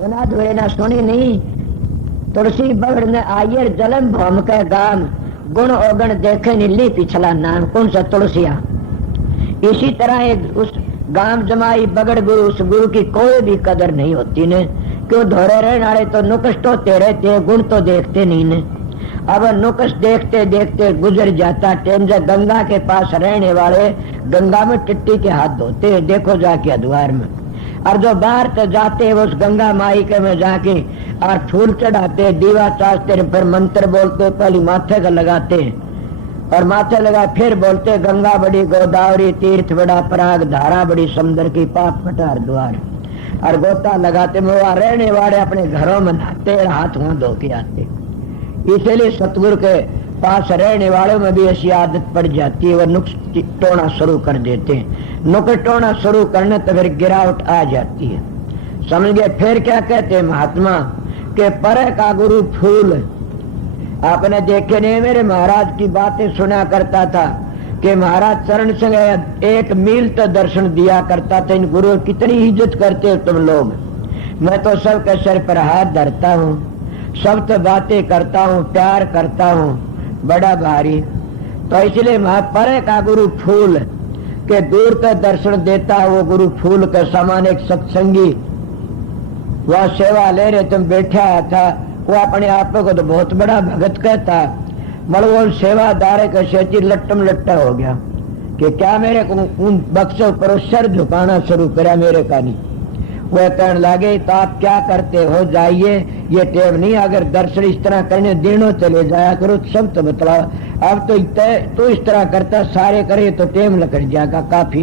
सुना धोरे ना सुनी नहीं। तुलसी बगड़ ने आयर जलम भौम के गाम, गुण औगण देखे नीली पिछला नाम। कौन सा? तुलसिया। इसी तरह एक उस गांव जमाई बगड़ गुरु, उस गुरु की कोई भी कदर नहीं होती ने। क्यों? धोरे रहने वाले तो नुकस तो तेरे थे, गुण तो देखते नहीं ने। अब नुकस देखते देखते गुजर जाता टाइम। जब गंगा के पास रहने वाले गंगा में टिट्टी के हाथ धोते, देखो जाके द्वार में। और जो बाहर तो जाते उस गंगा माई के में जाके और फूल चढ़ाते, दीवा चाचते, फिर मंत्र बोलते, पहले माथे का लगाते और माथे लगा फिर बोलते गंगा बड़ी गोदावरी, तीर्थ बड़ा पराग, धारा बड़ी समुद्र की, पाप कटार द्वार। और गोता लगाते में वहां रहने वाले अपने घरों में नहाते और हाथ मुंह धो के आते। इसलिए सतगुरु के पास रहने वालों में भी ऐसी आदत पड़ जाती है, वह नुक्स टोना शुरू कर देते हैं। नुक्स टोना शुरू करने तो फिर गिरावट आ जाती है। समझ गए? फिर क्या कहते हैं महात्मा के परे का गुरु फूल। आपने देखे नहीं, मेरे महाराज की बातें सुना करता था कि महाराज चरण से एक मील तो दर्शन दिया करता था। इन गुरु कितनी इज्जत करते हो तुम लोग। मैं तो सबके सर पर हाथ धरता हूँ, सब तो बातें करता हूँ, प्यार करता हूँ, बड़ा भारी। तो इसलिए परे का गुरु फूल के दूर का दर्शन देता है। वो गुरु फूल के समान एक सत्संगी वह सेवा ले रहे, तुम बैठा था, वो अपने आप को तो बहुत बड़ा भगत कहता, मगर वो सेवादार के सेठी लट्टम लट्टा हो गया कि क्या मेरे को उन बक्सों पर सर झुकाना शुरू करा मेरे का नहीं। वह कहने लगे तो आप क्या करते हो, जाइए, ये टेम नहीं, अगर दर्शन इस तरह करने दिनों चले जाया करो, सब तो बतलाओ। अब तो इस तरह करता, सारे करे तो टेम लकड़ जाएगा काफी।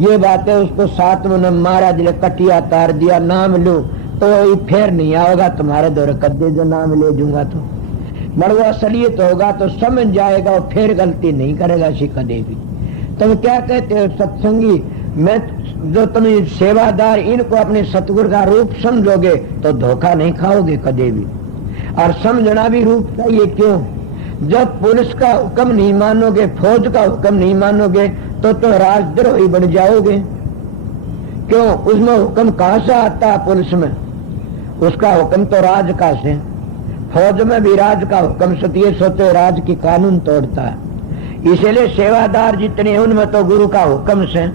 ये बातें उसको साथ में महाराज ने कटिया तार दिया, नाम लो तो फिर नहीं आओगा तुम्हारे दौर कदे, जो नाम ले दूंगा तो मर वो असलियत होगा तो समझ जाएगा और फिर गलती नहीं करेगा ऐसी कदे भी। तुम क्या कहते हो सत्संगी, मैं जो तुम सेवादार इनको अपने सतगुरु का रूप समझोगे तो धोखा नहीं खाओगे कदे भी। और समझना भी रूप चाहिए। क्यों? जब पुलिस का हुक्म नहीं मानोगे, फौज का हुक्म नहीं मानोगे तो राजद्रोही बन जाओगे। क्यों? उसमें हुक्म कहां से आता है? पुलिस में उसका हुक्म तो राज का से, फौज में भी राज का हुक्म सत्य सोते राज की कानून तोड़ता है। इसलिए सेवादार जितने हैं उनमें तो गुरु का हुक्म से,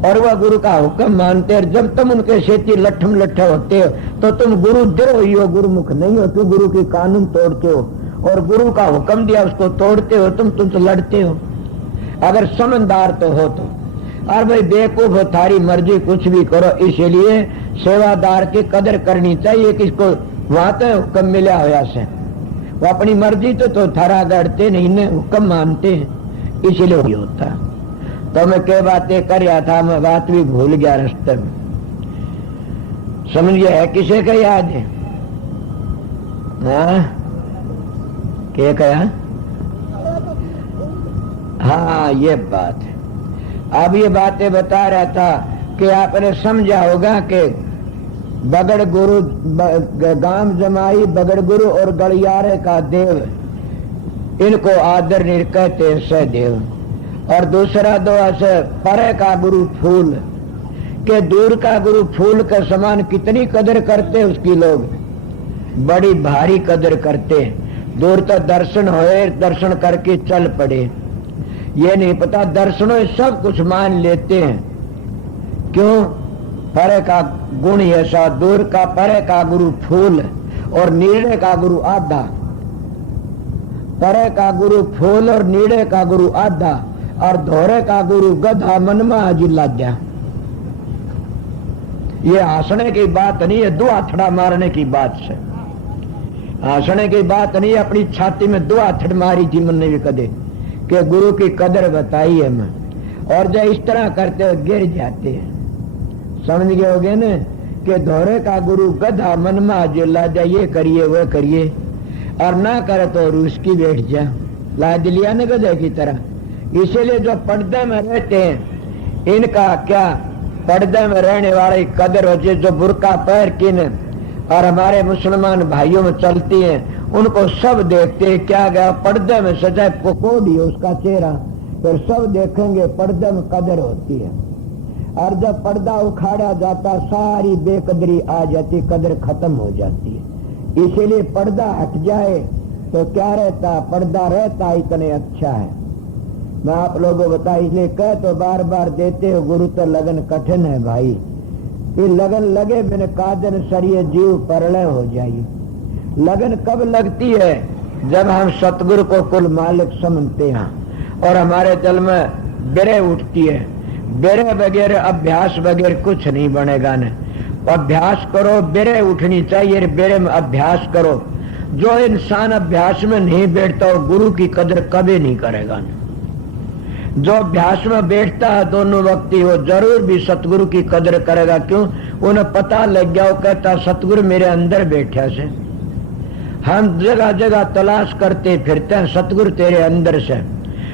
और वह गुरु का हुक्म मानते हैं। जब तुम उनके सेती लट्ठम लट्ठे होते हो तो तुम गुरु द्रोही हो, गुरुमुख नहीं हो। तुम गुरु की कानून तोड़ते हो और गुरु का हुक्म दिया उसको तोड़ते हो। तुम तो लड़ते हो अगर समझदार तो हो तो। और भाई बेवकूफ हो, थारी मर्जी कुछ भी करो। इसलिए सेवादार की कदर करनी चाहिए। किसको? वहां तो हुक्म मिला होया से, वो अपनी मर्जी तो थारा गढ़ते नहीं, हुक्म मानते हैं, इसलिए वही होता। तो मैं क्या बातें कर रहा था, मैं बात भी भूल गया रास्ते में। समझ गया है? किसे का याद है? क्या कहा? हाँ ये बात है। अब ये बातें बता रहा था कि आपने समझा होगा कि बगड़ गुरु, गांव जमाई बगड़ गुरु और गलियारे का देव, इनको आदर नहीं कहते सहदेव। और दूसरा दो ऐसे परे का गुरु फूल के दूर का गुरु फूल के समान कितनी कदर करते उसकी लोग, बड़ी भारी कदर करते। दूर तो दर्शन होए, दर्शन करके चल पड़े, ये नहीं पता दर्शनों सब कुछ मान लेते हैं। क्यों? परे का गुण ऐसा, दूर का परे का गुरु फूल और नीड़े का गुरु आधा। परे का गुरु फूल और नीड़े का गुरु आधा, और धोरे का गुरु गधा मनमा अजिलाद्या। ये हंसने की बात नहीं है, दो हाथड़ा मारने की बात से। हंसने की बात नहीं, अपनी छाती में दो हाथड़ मारी थी मैंने भी कदे कि गुरु की कदर बताई है मैं। और जो इस तरह करते हो गिर जाते हैं। समझ गए होगे न कि धोरे का गुरु गधा मनमा अजिलाद्या, ये करिए वो करिए, और ना करे तो रूस की बैठ जा, लाद लिया न गधे की तरह। इसीलिए जो पर्दे में रहते हैं इनका क्या, पर्दे में रहने वाले कदर होती है। जो बुर्का पैर किन और हमारे मुसलमान भाइयों में चलती हैं उनको सब देखते हैं, क्या गया पर्दे में सजाए पकोड़ी उसका चेहरा, फिर सब देखेंगे पर्दे में कदर होती है। और जब पर्दा उखाड़ा जाता सारी बेकदरी आ जाती, कदर खत्म हो जाती है। इसीलिए पर्दा हट जाए तो क्या रहता, पर्दा रहता इतने अच्छा है। मैं आप लोगों को बता इसलिए कह तो बार बार देते हो, गुरु तो लगन कठिन है भाई। ये लगन लगे बिन कादन सरिये जीव परलय हो जाइए। लगन कब लगती है, जब हम सतगुरु को कुल मालिक समझते हैं और हमारे दिल में बिरह उठती है। बिरह बगैर अभ्यास बगैर कुछ नहीं बनेगा न। अभ्यास करो, बिरह उठनी चाहिए, बिरह में अभ्यास करो। जो इंसान अभ्यास में नहीं बैठता वो गुरु की कदर कभी नहीं करेगा न। जो अभ्यास में बैठता है दोनों वक्ती, वो जरूर भी सतगुरु की कदर करेगा। क्यों? उन्हें पता लग गया, वो कहता सतगुरु मेरे अंदर बैठा से। हम जगह जगह तलाश करते फिरते हैं, सतगुरु तेरे अंदर से।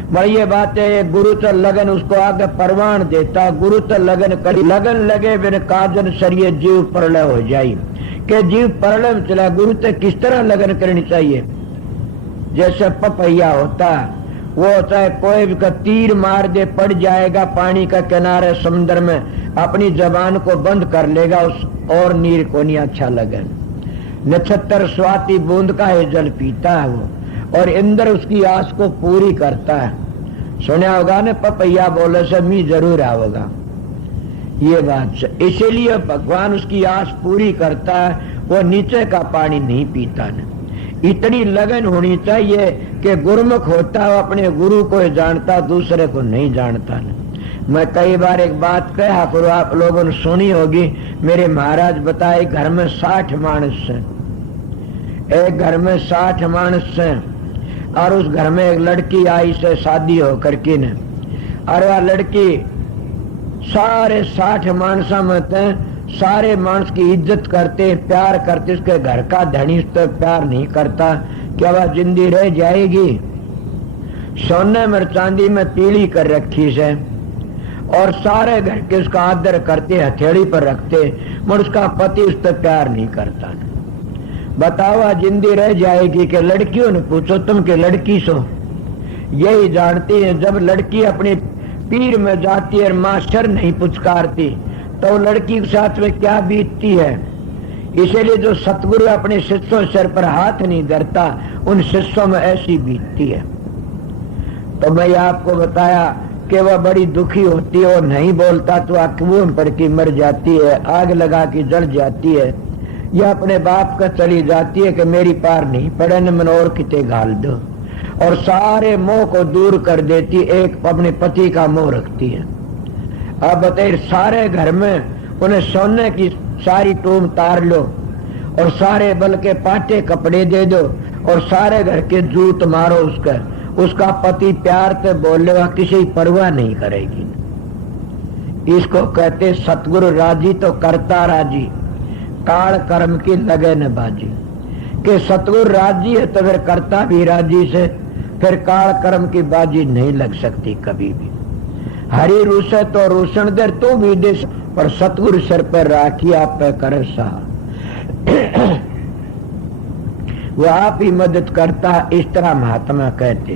मगर ये बात है, गुरु तो लगन उसको आगे परवान देता। गुरु तो लगन कर, लगन लगे बिन काजन सरिये जीव परलय हो जाई, के जीव परलय में चला। गुरु तो किस तरह लगन करनी चाहिए? जैसे पपैया होता है, वो होता है कोई भी का तीर मार दे पड़ जाएगा पानी का किनारे समुद्र में, अपनी जबान को बंद कर लेगा, उस और नीर को नहीं अच्छा लगे। नक्षत्र स्वाति बूंद का है जल पीता है वो, और इंद्र उसकी आस को पूरी करता है। सुना होगा ना, पपैया बोले से मी जरूर आओगा, ये बात से। इसीलिए भगवान उसकी आस पूरी करता है, वो नीचे का पानी नहीं पीता न। इतनी लगन होनी चाहिए कि गुरुमुख होता है अपने गुरु को जानता, दूसरे को नहीं जानता न। मैं कई बार एक बात कहा करो, आप लोगों ने सुनी होगी। मेरे महाराज बताए घर में 60 मानस हैं, एक घर में 60 मानस हैं, और उस घर में एक लड़की आई से शादी होकर के न। और वह लड़की सारे 60 मानसा में थे, सारे मानस की इज्जत करते, प्यार करते। उसके घर का धनी उस पर प्यार नहीं करता, क्या वह जिंदी रह जाएगी? सोने में चांदी में पीली कर रखी से, और सारे घर के उसका आदर करते, हथेली पर रखते, मगर उसका पति उस पर प्यार नहीं करता। बतावा जिंदी रह जाएगी? कि लड़कियों ने पूछो तुम के लड़की सो, यही जानती है जब लड़की अपने पीर में जाती है, मास्टर नहीं पुचकारती, तो लड़की के साथ में क्या बीतती है। इसीलिए जो सतगुरु अपने शिष्यों सिर पर हाथ नहीं धरता, उन शिष्यों में ऐसी बीतती है। तो मैं आपको बताया कि वह बड़ी दुखी होती है, और नहीं बोलता तो कुएं पर की मर जाती है, आग लगा के जल जाती है, या अपने बाप का चली जाती है कि मेरी पार नहीं पड़े न मन और किते गाल दो, और सारे मोह को दूर कर देती, एक अपने पति का मोह रखती है। अब बताइए, सारे घर में उन्हें सोने की सारी टूम तार लो, और सारे बल के पाटे कपड़े दे दो, और सारे घर के जूत मारो उसका पति प्यार से बोलेगा, किसी परवाह नहीं करेगी। इसको कहते सतगुरु राजी तो करता राजी, काल कर्म की लगे न बाजी। कि सतगुरु राजी है तो फिर करता भी राजी से, फिर काल कर्म की बाजी नहीं लग सकती कभी भी। हरि रूसे तो रूषण दे तू भी दे, पर सतगुरु सिर पर राखी आप पे करे सा। वो आप ही मदद करता, इस तरह महात्मा कहते।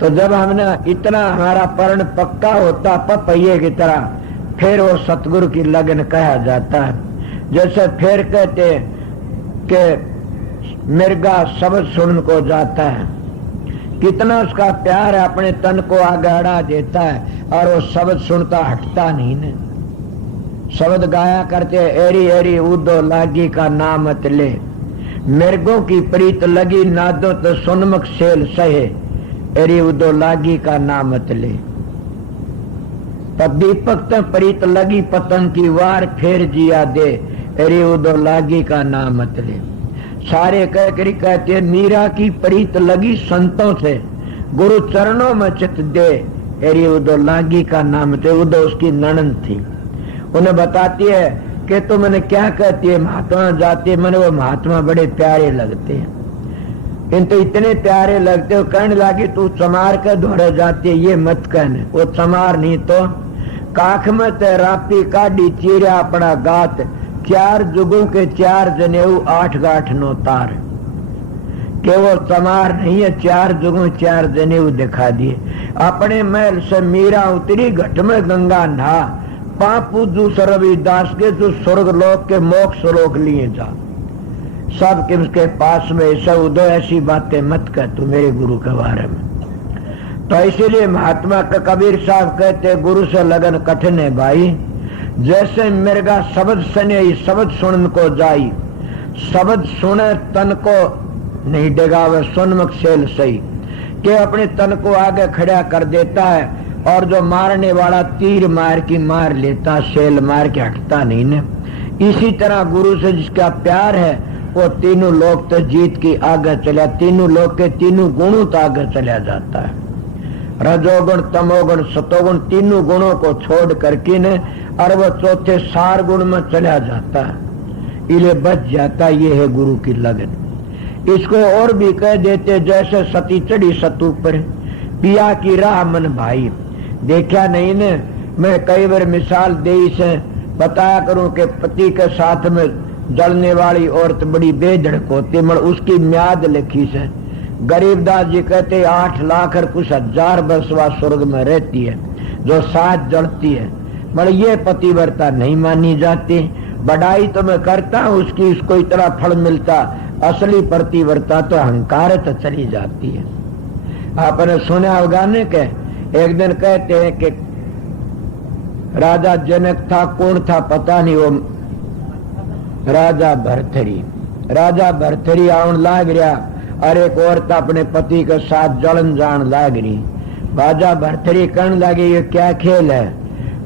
तो जब हमने इतना हमारा पर्ण पक्का होता पपैये की तरह, फिर वो सतगुरु की लगन कहा जाता है। जैसे फिर कहते कि मिर्गा शब्द सुन को जाता है, कितना उसका प्यार है, अपने तन को आगाड़ा देता है, और वो शब्द सुनता हटता नहीं ने। शब्द गाया करते, एरी एरी उदो लागी का नामत ले, मिर्गों की प्रीत लगी नादो तो सुनमुख सेल सहे, एरी उदो लागी का नामत ले। तब दीपक तो प्रीत लगी पतंग की वार, फेर जिया दे, एरी उदो लागी का नामत ले। सारे कह कर कहते मीरा की प्रीत लगी संतों से, गुरु चरणों में चित दे, एरी उदो लागी का नाम थे। उदो उसकी ननद थी, उन्हें बताती है कि तो मैंने क्या कहती है, महात्मा जाते, मैंने वो महात्मा बड़े प्यारे लगते हैं, किंतु इतने प्यारे लगते हो, कहने लगी तू चमार के दौड़े जाती है, ये मत कहने। वो चमार नहीं तो काख में ते रापी काढ़ी चीरा अपना गात, 4 जुगों के 4 जनेऊ 8 गांठ नो तार। कि वो चमार नहीं है, 4 जुगों 4 जनेऊ दिखा दिए। अपने महल से मीरा उतरी, घट में गंगा नहा, पापूजू रविदास के जो स्वर्ग लोक के मोक्ष लोक लिए जा, सब के उसके पास में सब उदय ऐसी बातें मत कर तू मेरे गुरु के बारे में। तो इसीलिए महात्मा का कबीर साहब कहते गुरु से लगन कठिन है भाई, जैसे मिर्गा शब्द सने शब्द सुन को जाई, शब्द सुने तन को नहीं डेगावे सुनमुख सेल सही, के अपने तन को आगे खड़ा कर देता है और जो मारने वाला तीर मार की मार लेता, सेल मार के हटता नहीं ने। इसी तरह गुरु से जिसका प्यार है वो तीनों लोग तो जीत की आगे चला, तीनों लोग के तीनों गुणों तो आगे चला जाता है। रजोगुण तमोगुण सतोगुण तीनों गुणों को छोड़ करके ने और वो चौथे सार गुण में चला जाता है, इले बच जाता। ये है गुरु की लगन। इसको और भी कह देते जैसे सती चढ़ी सतु पर, पिया की राह मन भाई। देखा नहीं ने, मैं कई बार मिसाल दे से बताया करूं कि पति के साथ में जलने वाली औरत बड़ी बेधड़क होती, मगर उसकी म्याद लिखी से गरीबदास जी कहते 8 लाख और कुछ हजार वर्षवा स्वर्ग में रहती है जो साथ जलती है, मगर ये पतिव्रता नहीं मानी जाती। बढ़ाई तो मैं करता हूं उसकी, उसको इतना फल मिलता, असली पतिव्रता तो अहंकार तो चली जाती है। आपने सुना होगा ने के एक दिन कहते हैं कि राजा जनक था, कौन था पता नहीं, वो राजा भरथरी आउन लाग रहा और एक औरत अपने पति के साथ जलन जान लाग रही। राजा भरथरी कहने लगे ये क्या खेल है?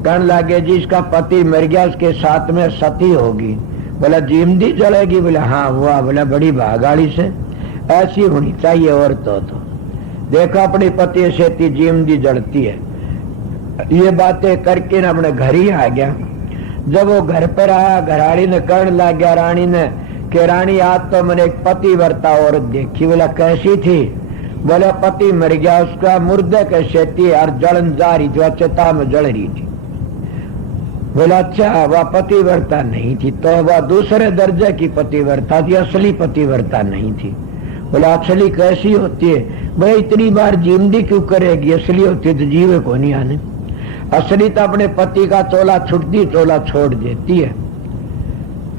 कहने लगे जिसका पति मर गया उसके साथ में सती होगी। बोला जीमदी जलेगी? बोला हाँ हुआ। बोला बड़ी भागाड़ी से, ऐसी होनी चाहिए औरतों तो। देखो अपने पति से जीमदी जलती है। ये बातें करके ना अपने घर ही आ गया। जब वो घर पर आया घराड़ी ने कहने लग गया रानी ने कि रानी आज तो मैंने एक पतिव्रता औरत देखी। बोला कैसी थी? बोला पति मर गया उसका मुर्दे के सेती और जलन जा रही जो चिता में जल रही थी। बोला अच्छा वह पतिव्रता नहीं थी, तो वह दूसरे दर्जे की पतिव्रता थी, असली पतिव्रता नहीं थी। बोला असली कैसी होती है? भाई इतनी बार जीमदी क्यों करेगी? असली होती तो जीवे को नहीं आने। असली तो अपने पति का चोला छुटती चोला छोड़ देती है।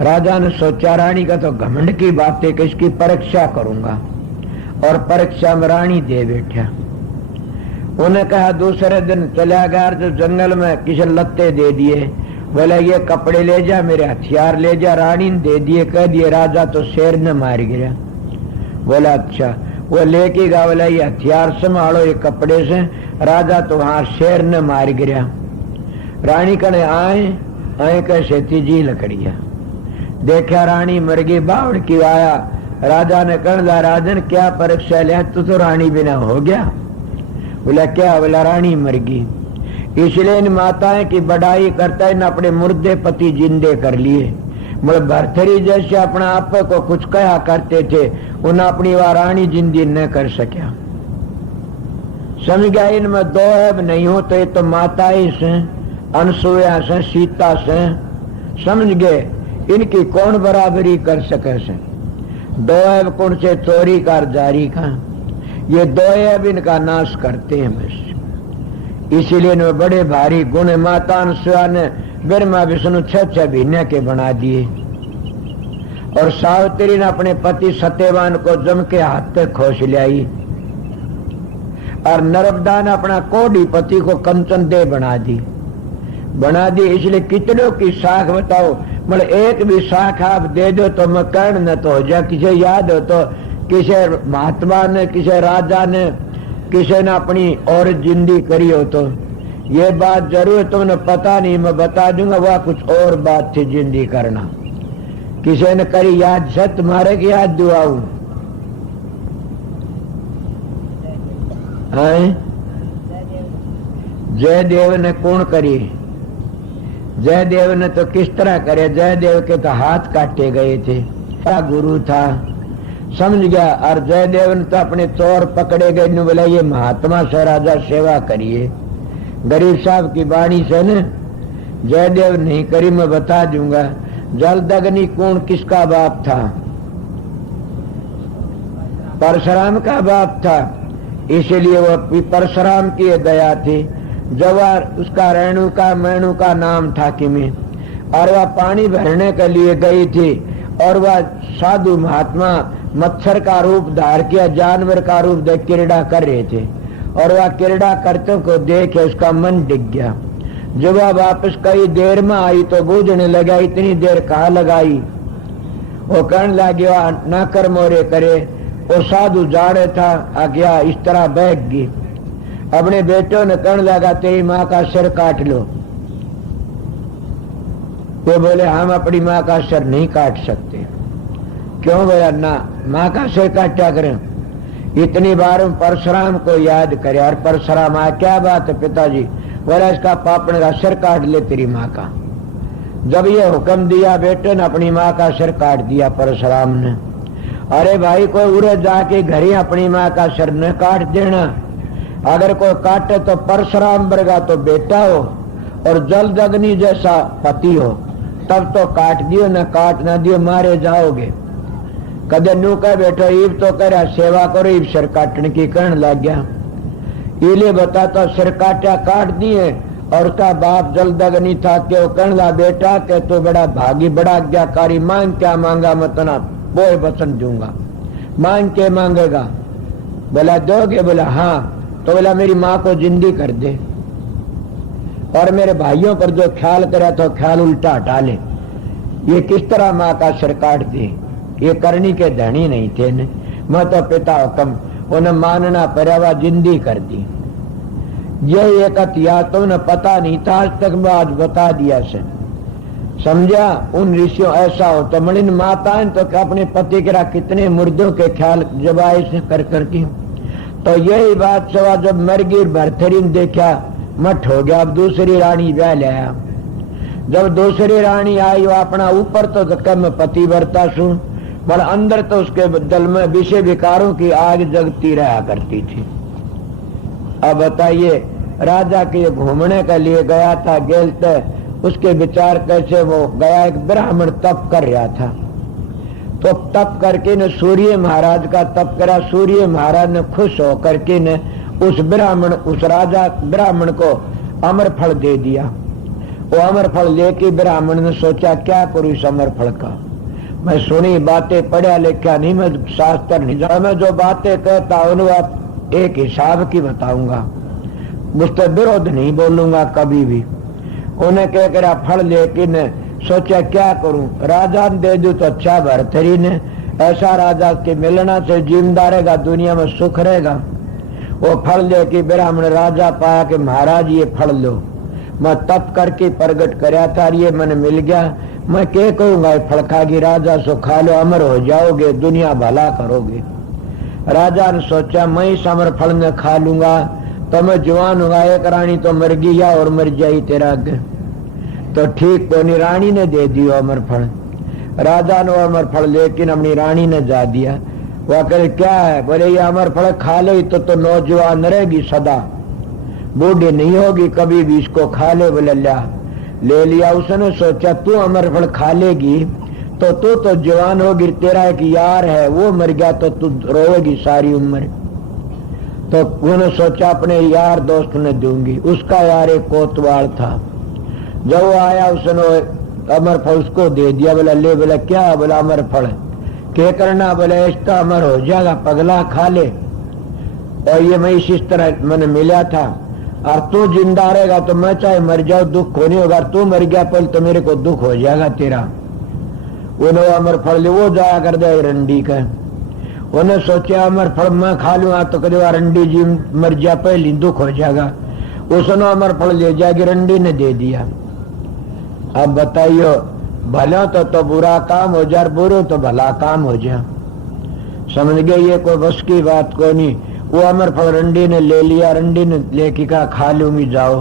राजा ने सोचा रानी का तो घमंड की बात है कि इसकी परीक्षा करूंगा, और परीक्षा में रानी दे बैठा। उन्हें कहा दूसरे दिन चला गया तो जंगल में किसी लत्ते दे दिए। बोले ये कपड़े ले जा, मेरे हथियार ले जा। रानी ने दे दिए, कह दिए राजा तो शेर ने मार गिरा। बोला अच्छा। वो लेके गया, बोला ये हथियार संभालो ये कपड़े से, राजा तो वहां शेर ने मार गिरा। रानी कहने आए कैसे जी लकड़िया। देखा रानी मर गई, बावड़ की आया। राजा ने कहना राजन क्या परीक्षा लिया? तो रानी बिना हो गया। बोला क्या? बोला रानी मर गई। इसलिए इन माताएं की बढ़ाई करता है न अपने मुर्दे पति जिंदे कर लिए। मतलब भरथरी जैसे अपना आप को कुछ कहा करते थे, उन्हें अपनी वह रानी जिंदी न कर सका। समझ गया इनमें दो ऐब नहीं हो तो ये तो माताएं से, अनसुया से, सीता से। समझ गए इनकी कौन बराबरी कर सके से? दो ऐब कौन से? चोरी का जारी का। ये दो ऐब इनका नाश करते हैं बस। इसीलिए इनमें बड़े भारी गुण माता अनसुया ने ब्रह्मा विष्णु 6 महीने के बना दिए, और सावित्री ने अपने पति सत्यवान को जम के हाथ पे खोस लाई, और नर्मदा ने अपना कोडी पति को कंचन दे बना दी। इसलिए कितनों की साख बताओ, मतलब एक भी साख आप दे दो तो मैं कर्ण न तो हो जाए। किसे याद हो तो किसे महात्मा ने, किसे राजा ने, किसी ने अपनी और जिंदगी करी हो तो ये बात जरूर तुमने पता नहीं, मैं बता दूंगा। वह कुछ और बात थी जिंदगी करना। किसी ने करी याद से तुम्हारे की याद दुआऊ जयदेव ने कौन करी? जयदेव ने तो किस तरह करे? जयदेव के तो हाथ काटे गए थे, क्या गुरु था। समझ गया। और जयदेव ने तो अपने चोर पकड़े गए, ने बोला ये महात्मा से राजा सेवा करिए। गरीब साहब की वाणी से न जयदेव नहीं करी, मैं बता दूंगा। जलदग्नि कौन किसका बाप था? परशुराम का बाप था। इसलिए वो परशुराम की दया थी। जवार उसका रेणुका मेणु का नाम था किमी, और वह पानी भरने के लिए गई थी और वह साधु महात्मा मच्छर का रूप धार किया, जानवर का रूप देख क्रीड़ा कर रहे थे और वह क्रीड़ा करते को देख उसका मन डिग गया। जब वह वापस कई देर में आई तो बूझने लगा, इतनी देर कहाँ लगाई। वो कहने लगे न कर मोरे करे, वो साधु जाने था आज्ञा इस तरह बैठ गई। अपने बेटों ने कहने लगा तेरी माँ का सिर काट लो। वो बोले हम अपनी माँ का सिर नहीं काट सकते। क्यों? बोला ना, माँ का सिर काटा करें। इतनी बार परशुराम को याद करे और परशुराम क्या बात है पिताजी? बोला इसका पापड़ का सिर काट ले तेरी माँ का। जब ये हुक्म दिया बेटे ने अपनी माँ का सिर काट दिया परशुराम ने। अरे भाई कोई उरे जाके घर ही अपनी माँ का सिर न काट देना। अगर कोई काटे तो परशुराम वर्गा तो बेटा हो और जल अग्नि जैसा पति हो, तब तो काट दियो, न काट न दियो मारे जाओगे। कदे नू कह बैठो ईब तो कर सेवा करो, ईब सिर काटने की कहने लग गया। इले बताता सिर काटा काट दिए और उसका बाप जलदग्नि था कि वो कहने लगा बेटा के तो बड़ा भागी बड़ा आज्ञाकारी, मांग क्या मांगा मैं तना वो वचन दूंगा। मांग के मांगेगा? बोला दोगे? बोला हाँ। तो बोला मेरी माँ को जिंदी कर दे और मेरे भाइयों पर जो ख्याल करा तो ख्याल उल्टा हटा ले। ये किस तरह माँ का सिर काट दे? ये करनी के धनी नहीं थे ने। मैं तो पिता हुक्म उन्हें मानना पड़ा, जिंदी कर दी। ये एक इतिहास तो उन्हें पता नहीं था आज तक, मैं आज बता दिया से समझा। उन ऋषियों ऐसा हो तो मलिन माताएं तो अपने पति के कितने मुर्दों के ख्याल जब आए से कर करके। तो यही बात सवा जब मरगी भरथरी ने देखा मठ हो गया। अब दूसरी रानी ब्याह लाया। जब दूसरी रानी आई वो अपना ऊपर तो कम पति बरता सु, पर अंदर तो उसके दिल में विषय विकारों की आग जगती रहा करती थी। अब बताइए राजा के घूमने के लिए गया था गेलते, उसके विचार कैसे? वो गया एक ब्राह्मण तप कर रहा था, तो तप करके ने सूर्य महाराज का तप करा। सूर्य महाराज ने खुश होकर के ने उस ब्राह्मण उस राजा ब्राह्मण को अमर फल दे दिया। वो अमर फल लेके ब्राह्मण ने सोचा क्या करूं इस अमर फल का। मैं सुनी बातें पढ़ा लिखा नहीं, मैं शास्त्र नहीं जाना, मैं जो बातें कहता हूँ एक हिसाब की बताऊंगा, मुझसे विरोध नहीं बोलूंगा कभी भी। उन्हें कह कर फल लेके ने सोचा क्या करूं, राजा ने दे दू तो अच्छा। भरथरी ने ऐसा राजा के मिलना से जिम्मेदार रहेगा, दुनिया में सुख रहेगा। वो फल लेके ब्राह्मण राजा पाया कि महाराज ये फल लो, मैं तप करके प्रगट कराया था, ये मन मिल गया। मैं क्या कहूंगा फल खागी? राजा सो खा लो, अमर हो जाओगे, दुनिया भला करोगे। राजा ने सोचा मैं इस अमर फल में खा लूंगा तो मैं जवान हुआ, एक रानी तो मर गई या और मर जाई तेरा आगे। तो ठीक को नहीं, रानी ने दे दियो अमर फल। राजा ने अमर फल लेकिन अपनी रानी ने जा दिया। वह करे क्या है? बोले ये अमर फल खा ले तो नौजवान रहेगी सदा, बूढ़ी नहीं होगी कभी भी, इसको खा ले। बोले ले लिया। उसने सोचा तू अमर फल खा लेगी तो तू तो जवान होगी, तेरा एक यार है वो मर गया तो तू रोएगी सारी उम्र। तो उन्होंने सोचा अपने यार दोस्त ने दूंगी। उसका यार एक कोतवाल था, जब वो आया उसने अमर फल उसको दे दिया। बोला ले। बोला क्या? बोला अमर फल। क्या करना? बोले इसका अमर हो जाएगा, पगला खा ले। और ये मैं इस तरह मैंने मिला था, और तू जिंदा रहेगा तो मैं चाहे मर जाओ दुख होने होगा, तू मर गया पहले तो मेरे को दुख हो जाएगा तेरा। उन्होंने अमर फल ले, वो जाया कर दे रंडी का। उन्हें सोचा अमर फल मैं खा लूंगा तो कभी रंडी जी मर जा पहले दुख हो जाएगा। उसने अमर फल ले जाएगी, रंडी ने दे दिया। अब बताइयो भला तो बुरा काम हो जाए, बुरे तो भला काम हो जाए। समझ गए? ये कोई बस की बात को नहीं। वो अमर फल रंडी ने ले लिया। रंडी ने लेके कहा खा लूंगी, जाओ।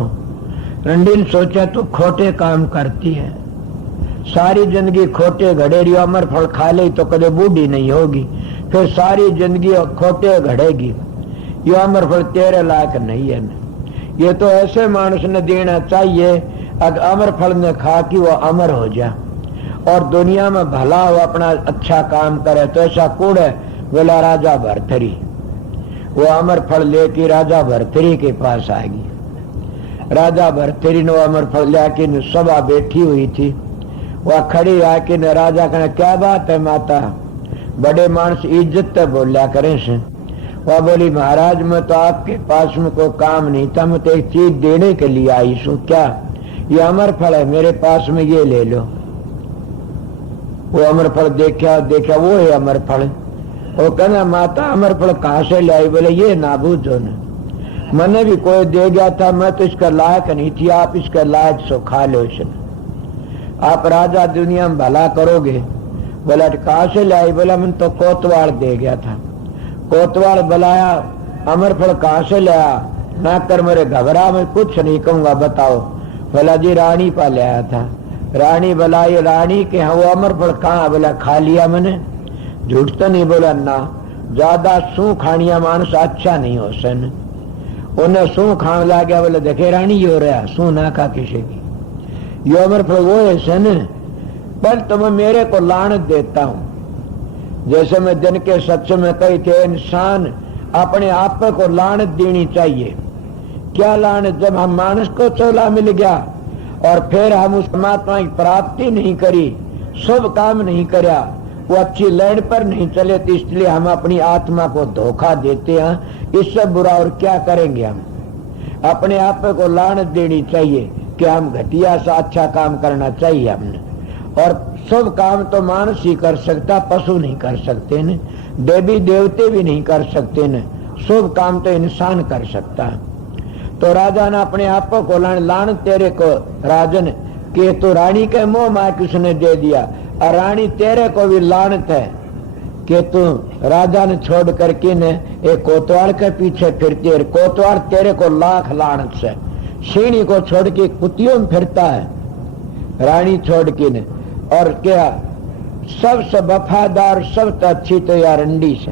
रंडी ने सोचा तो खोटे काम करती है, सारी जिंदगी खोटे घड़े रही, अमर फल खा ले तो कदे बूढ़ी नहीं होगी, फिर सारी जिंदगी खोटे घड़ेगी। ये अमर फल तेरे लायक नहीं है। ये तो ऐसे मानुष ने देना चाहिए अगर अमर फल ने खा कि वो अमर हो जाए और दुनिया में भला हो, अपना अच्छा काम करे। तो ऐसा कूड़ है। बोला राजा भरथरी। वो अमर फल लेके राजा भरथरी के पास आएगी। राजा भरतेरी ने अमर फल लाके सभा बैठी हुई थी, वह खड़ी आके न राजा कहना क्या बात है माता, बड़े मानस इज्जत तो बोलिया करें से। वह बोली महाराज मैं तो आपके पास में कोई काम नहीं था, मैं तो एक चीज देने के लिए आई हूँ। क्या? ये अमर फल है मेरे पास में, ये ले लो। वो अमर फल देखा वो है अमर फल। वो कहना माता अमर फल कहाँ से लाई? बोले ये नाबूद हो न, मैंने भी कोई दे गया था, मैं तो इसका लायक नहीं थी, आप इसका लायक सो खा लो इसे, आप राजा दुनिया में भला करोगे। बोला कहाँ से लाई? बोला मैंने तो कोतवाल दे गया था। कोतवाल बुलाया, अमर फल कहाँ से लाया? ना कर मेरे घबरा, मैं कुछ नहीं कहूंगा, बताओ। बोला जी रानी पा लाया था। रानी बुलाई, रानी के हाँ वो अमर फल कहाँ? बोला खा लिया मैंने। झूठ तो नहीं बोला ना, ज्यादा सू खानिया मानस अच्छा नहीं हो सन। उन्हें सू खाने ला गया, बोले देखे रानी ये हो रहा सू ना खा किसी की, ये अमर फल वो है सन, पर तुम्हें मेरे को लानत देता हूं। जैसे मैं दिन के सत्य में कही थे, इंसान अपने आप को लानत देनी चाहिए। क्या लानत? जब हम मानस को चोला मिल गया और फिर हम उस परमात्मा की प्राप्ति नहीं करी, शुभ काम नहीं करा, वो अच्छी लाइन पर नहीं चले, तो इसलिए हम अपनी आत्मा को धोखा देते हैं। इससे बुरा और क्या करेंगे? हम अपने आप को लानत देनी चाहिए कि हम घटिया सा अच्छा काम करना चाहिए हमने। और शुभ काम तो मानस ही कर सकता, पशु नहीं कर सकते न, देवी देवते भी नहीं कर सकते न, शुभ काम तो इंसान कर सकता है। तो राजा ने अपने आप को लानत तेरे को राजन के, तो रानी के मोह माया किसने दे दिया, और रानी तेरे को भी लानत है कि तू राजा ने छोड़ करके ने एक कोतवाल के पीछे फिरती है। कोतवाल तेरे को लाख लानत से, सीढ़ी को छोड़ के कुतियों में फिरता है रानी छोड़ के ने। और क्या सबसे वफादार सबसे अच्छी तो यार रंडी से,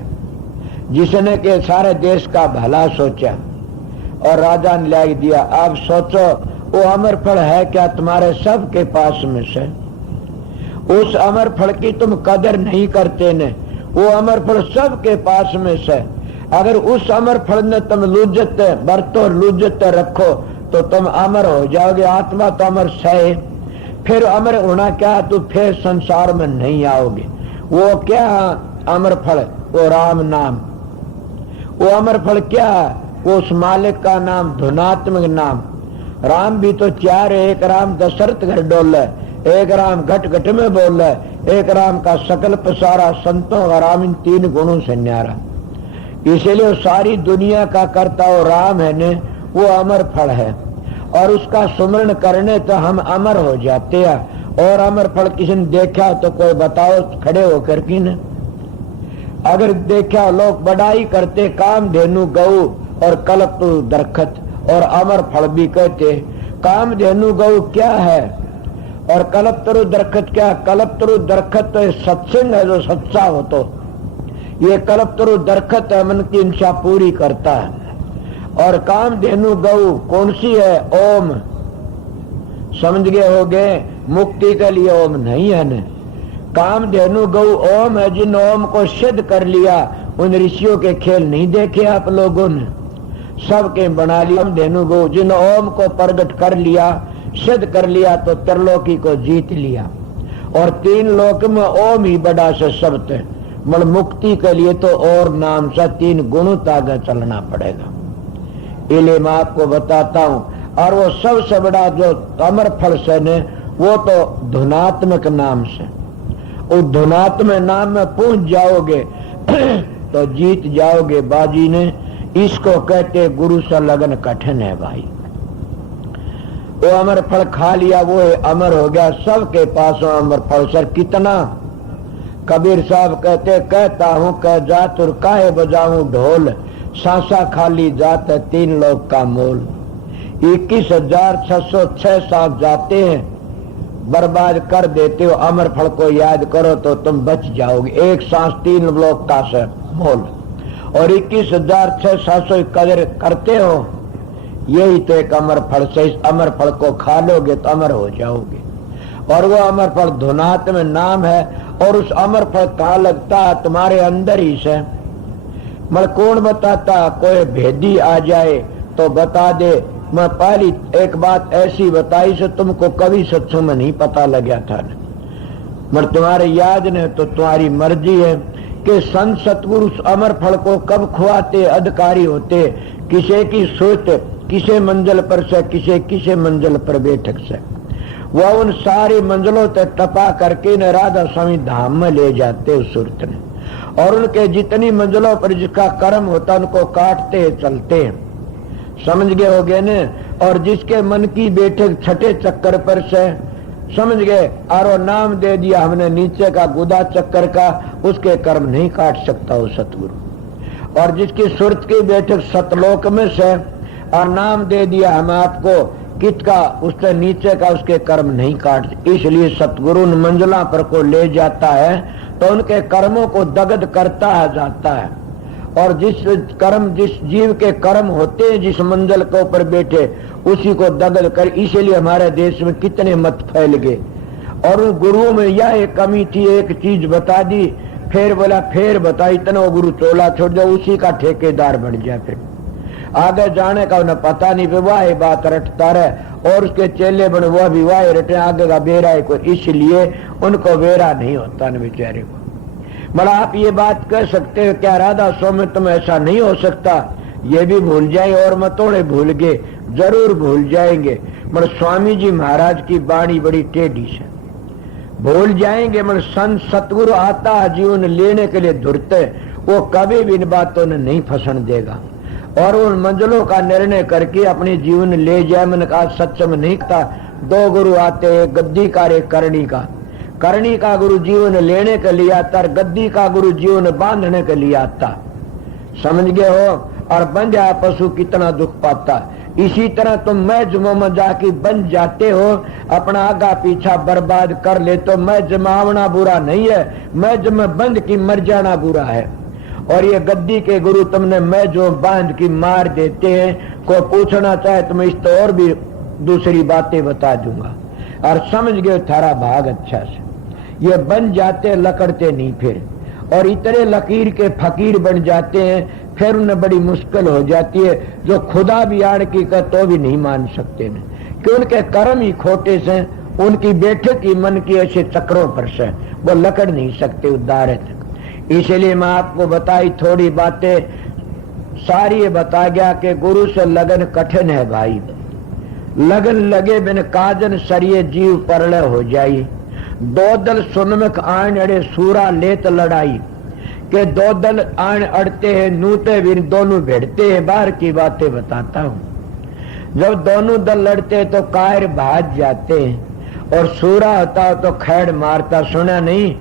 जिसने के सारे देश का भला सोचा और राजा ने ला दिया। आप सोचो वो अमर फल है क्या तुम्हारे सबके पास में से? उस अमर फल की तुम कदर नहीं करते ने, वो अमर फल सबके पास में से। अगर उस अमर फल में तुम लुज्जत बरतो लुज्जत रखो तो तुम अमर हो जाओगे। आत्मा तो अमर सहे, फिर अमर होना क्या, तो फिर संसार में नहीं आओगे। वो क्या अमर फल? वो राम नाम। वो अमर फल क्या? वो उस मालिक का नाम, धुनात्मक नाम। राम भी तो चार है, एक राम दशरथ घर डोल है, एक राम घट घट में बोल है, एक राम का सकल पसारा संतों का राम, इन तीन गुणों से न्यारा। इसीलिए सारी दुनिया का करता वो राम है ने, वो अमर फल है। और उसका सुमरण करने तो हम अमर हो जाते हैं। और अमर फल किसी ने देखा तो कोई बताओ खड़े होकर की न? अगर देखा लोग बड़ाई करते, काम धेनु गऊ और कल्पतरु दरखत, और अमर फल भी कहते। काम धेनु गऊ क्या है और कल्पतरु दरखत क्या? कल्पतरु दरखत तो सत्संग है जो सच्चा हो, तो ये कल्पतरु दरखत है मन की इच्छा पूरी करता है। और काम धेनु गऊ कौन सी है? ओम। समझ गए होगे, मुक्ति के लिए ओम नहीं है न। काम धेनु गऊ ओम है, जिन ओम को सिद्ध कर लिया उन ऋषियों के खेल नहीं देखे आप लोगों ने, सबके बना लिया धेनु गऊ। जिन ओम को प्रकट कर लिया, सिद्ध कर लिया, तो त्रिलोकी को जीत लिया। और तीन लोक में ओम ही बड़ा से शब्द है। मतलब मुक्ति के लिए तो और नाम से तीन गुणों आगे चलना पड़ेगा। इसलिए मैं आपको बताता हूं। और वो सबसे बड़ा जो अमर फल से ने, वो तो धुनात्मक नाम से। उस धुनात्मक नाम में पहुंच जाओगे तो जीत जाओगे बाजी ने। इसको कहते गुरु से लगन कठिन है भाई। वो अमर फल खा लिया, वो अमर हो गया। सबके पास अमर फल। सर कितना? कबीर साहब कहते, कहता हूं कह जातुर काहे बजाऊं ढोल, सांसा खाली जात है तीन लोग का मोल। 21,606 सांस जाते हैं, बर्बाद कर देते हो। अमर फल को याद करो तो तुम बच जाओगे। एक सांस तीन लोग का से मोल, और 21,600 कदर करते हो, यही तो एक अमर फल से। इस अमर फल को खा लोगे तो अमर हो जाओगे। और वो अमर फल धुनात में नाम है। और उस अमर फल कहाँ लगता है? तुम्हारे अंदर ही से। मगर कौन बताता? कोई भेदी आ जाए तो बता दे मैं पहली एक बात ऐसी बताई से तुमको कभी सत्संग में नहीं पता लगा था, मगर तुम्हारे याद ने तो तुम्हारी मर्जी है कि संत सतगुरु अमर फल को कब खुआते अधिकारी होते, किसे की सोच किसे मंजिल पर से किसे मंजिल पर बैठक से। वह उन सारी मंजिलों तक टपा करके न राधा स्वामी धाम में ले जाते उस सूरत ने, और उनके जितनी मंजिलों पर जिसका कर्म होता उनको काटते चलते, समझ गए हो गए ने। और जिसके मन की बैठक छठे चक्कर पर से, समझ गए, और नाम दे दिया हमने नीचे का गुदा चक्कर का, उसके कर्म नहीं काट सकता वो सतगुरु। और जिसकी सुरत की बैठक सतलोक में से, और नाम दे दिया हम आपको कित का, उससे नीचे का उसके कर्म नहीं काट। इसलिए सतगुरु उन मंजिला पर को ले जाता है तो उनके कर्मों को दगद करता है जाता है। और जिस जीव के कर्म होते हैं जिस मंजिल के ऊपर बैठे उसी को दगद कर। इसीलिए हमारे देश में कितने मत फैल गए। और उन गुरुओं में यह एक कमी थी, एक चीज बता दी, फिर बोला फिर बता, इतना वो गुरु चोला छोड़ जाओ, उसी का ठेकेदार बन जाए, फिर आगे जाने का उन्हें पता नहीं, वाह बात रटता रहे। और उसके चेले बने वह भी वाह रटे, आगे का बेरा है को, इसलिए उनको बेरा नहीं होता न बेचारे को। बड़ा आप ये बात कह सकते हो क्या राधा स्वामी तुम ऐसा नहीं हो सकता, ये भी भूल जाए और मतोड़े भूल गए, जरूर भूल जाएंगे। मगर स्वामी जी महाराज की बाणी बड़ी टेढ़ी से, भूल जाएंगे। मगर संत सतगुरु आता है जीवन लेने के लिए धुरते, वो कभी भी इन बातों ने नहीं फंसन देगा और उन मंजिलों का निर्णय करके अपने जीवन ले जाए। मैंने कहा सत्संग नहीं था, दो गुरु आते हैं, गद्दी का एक करणी का। करणी का गुरु जीवन लेने के लिए आता, गद्दी का गुरु जीवन बांधने के लिए आता, समझ गए हो। और बंधा पशु कितना दुख पाता। इसी तरह तुम मैं जुमो में जाके बन जाते हो, अपना आगा पीछा बर्बाद कर ले, तो मैं जमावना बुरा नहीं है, मैं जम बंद की मर जाना बुरा है। और ये गद्दी के गुरु तुमने मैं जो बांध की मार देते हैं, को पूछना चाहे तो मैं इस तो और भी दूसरी बातें बता दूंगा। और समझ गए थारा भाग अच्छा से, ये बन जाते लकड़ते नहीं फिर, और इतने लकीर के फकीर बन जाते हैं, फिर उन्हें बड़ी मुश्किल हो जाती है। जो खुदा भी आड़ की कर तो भी नहीं मान सकते न, कि उनके कर्म ही खोटे से, उनकी बैठक ही मन की ऐसे चक्रों पर से, वो लकड़ नहीं सकते उद्धार है। इसलिए मैं आपको बताई थोड़ी बातें, सारी बता गया कि गुरु से लगन कठिन है भाई। लगन लगे बिन काजन सरिये जीव परले हो जाई, दो दल सुनमुख आन अड़े सूरा लेत लड़ाई। के दो दल आन अड़ते हैं नूते वीर दोनों भिड़ते हैं, बाहर की बातें बताता हूँ। जब दोनों दल लड़ते हैं तो कायर भाग जाते हैं, और सूरा होता है तो खैड़ मारता, सुना नहीं।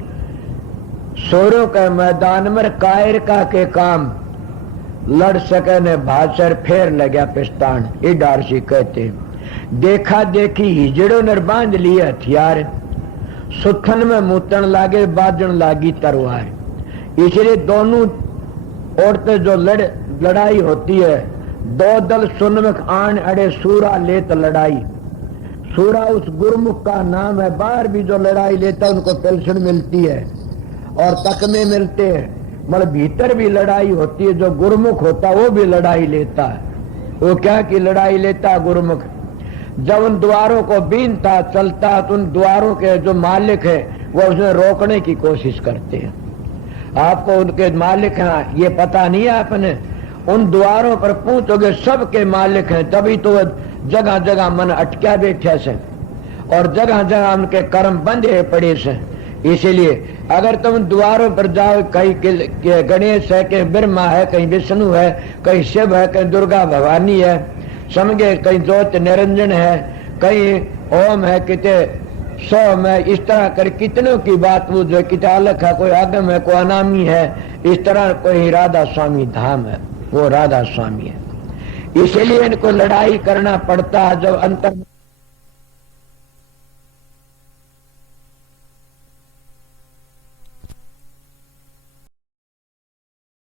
सोरों के मैदान में कायर का के काम, लड़ सके ने भाषर फेर लगा पिस्तान, ये डारसी कहते। देखा देखी हिजड़ों ने बांध लिए हथियार, सुथन में मुतन लागे बाजन लागी तलवार। इसलिए दोनों औरतें जो लड़ाई होती है, दो दल सुनमुख आन अड़े सूरा लेत लड़ाई। सूरा उस गुरमुख का नाम है, बाहर भी जो लड़ाई लेता है उनको पेंशन मिलती है और तकमे मिलते हैं, मगर भीतर भी लड़ाई होती है। जो गुरमुख होता वो भी लड़ाई लेता है। वो क्या की लड़ाई लेता है गुरमुख, जब उन द्वारों को बीनता चलता तो उन द्वारों के जो मालिक है वो उसे रोकने की कोशिश करते हैं। आपको उनके मालिक हैं ये पता नहीं है, आपने उन द्वारों पर पूछोगे सबके मालिक हैं, तभी तो जगह जगह मन अटका बैठे से और जगह जगह उनके कर्म बंधे पड़े से। इसीलिए अगर तुम द्वारों पर जाओ, कहीं गणेश है, कहीं ब्रह्मा है, कहीं विष्णु है, कहीं शिव है, कहीं दुर्गा भवानी है, समझे, कहीं ज्योत निरंजन है, कहीं ओम है, किते सोम है, इस तरह कर कितनों की बात वो जो कितालक है, कोई आगम है, कोई अनामी है, इस तरह कोई राधा स्वामी धाम है, वो राधा स्वामी है। इसलिए इनको लड़ाई करना पड़ता है। जब अंतर